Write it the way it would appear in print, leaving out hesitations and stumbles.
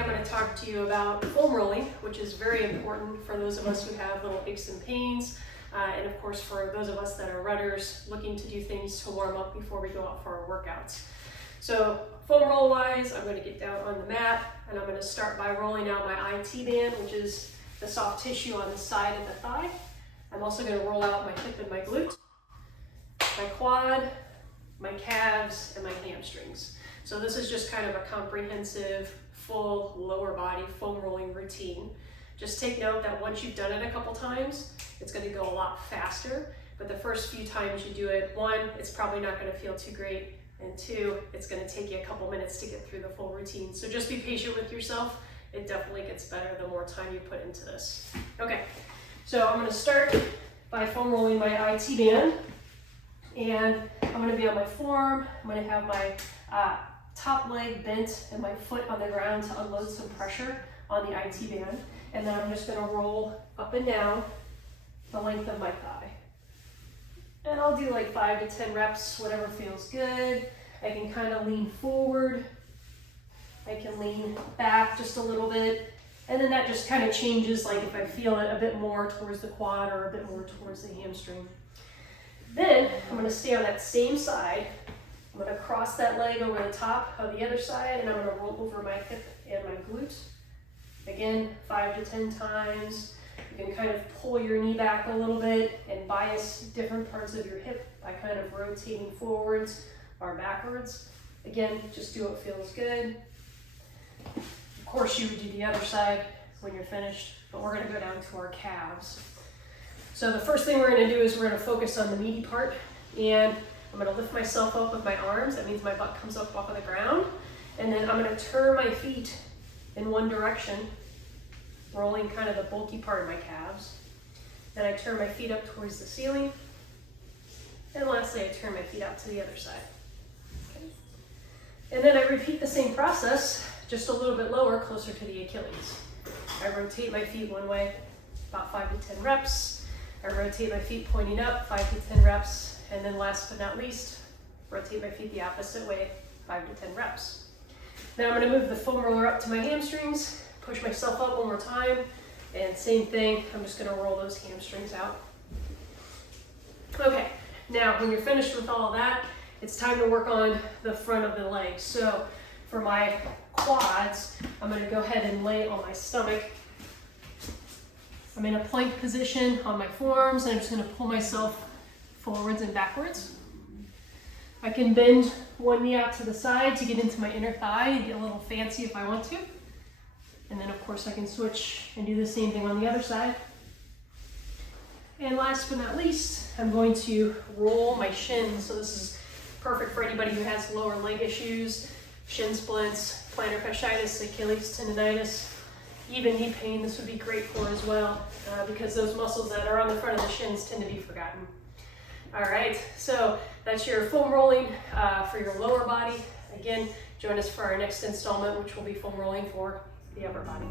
I'm going to talk to you about foam rolling, which is very important for those of us who have little aches and pains, and of course for those of us that are runners looking to do things to warm up before we go out for our workouts. So foam roll wise, I'm going to get down on the mat and I'm going to start by rolling out my IT band, which is the soft tissue on the side of the thigh. I'm also going to roll out my hip and my glute, my quad, my calves, and my hamstrings. So this is just kind of a comprehensive, full lower body foam rolling routine. Just take note that once you've done it a couple times, it's going to go a lot faster. But the first few times you do it, one, it's probably not going to feel too great. And two, it's going to take you a couple minutes to get through the full routine. So just be patient with yourself. It definitely gets better the more time you put into this. Okay, so I'm going to start by foam rolling my IT band. And I'm going to be on my forearm. I'm going to have my top leg bent and my foot on the ground to unload some pressure on the IT band. And then I'm just going to roll up and down the length of my thigh. And I'll do like 5 to 10 reps, whatever feels good. I can kind of lean forward. I can lean back just a little bit. And then that just kind of changes, like if I feel it a bit more towards the quad or a bit more towards the hamstring. Then I'm going to stay on that same side. I'm going to cross that leg over the top of the other side, and I'm going to roll over my hip and my glute. Again, 5 to 10 times. You can kind of pull your knee back a little bit and bias different parts of your hip by kind of rotating forwards or backwards. Again, just do what feels good. Of course, you would do the other side when you're finished, but we're going to go down to our calves. So the first thing we're going to do is we're going to focus on the meaty part, and I'm going to lift myself up with my arms. That means my butt comes up off of the ground, and then I'm going to turn my feet in one direction, rolling kind of the bulky part of my calves. Then I turn my feet up towards the ceiling, and lastly I turn my feet out to the other side. Okay. And then I repeat the same process, just a little bit lower, closer to the Achilles. I rotate my feet one way, about 5 to 10 reps. I rotate my feet pointing up, 5 to 10 reps, and then last but not least, rotate my feet the opposite way, 5 to 10 reps. Now I'm going to move the foam roller up to my hamstrings, push myself up one more time, and same thing, I'm just going to roll those hamstrings out. Okay, now when you're finished with all of that, it's time to work on the front of the legs. So for my quads, I'm going to go ahead and lay on my stomach. I'm in a plank position on my forearms, and I'm just going to pull myself forwards and backwards. I can bend one knee out to the side to get into my inner thigh and get a little fancy if I want to. And then of course I can switch and do the same thing on the other side. And last but not least, I'm going to roll my shins. So this is perfect for anybody who has lower leg issues, shin splints, plantar fasciitis, Achilles tendonitis, even knee pain. This would be great for as well, because those muscles that are on the front of the shins tend to be forgotten. All right, so that's your foam rolling for your lower body. Again, join us for our next installment, which will be foam rolling for the upper body.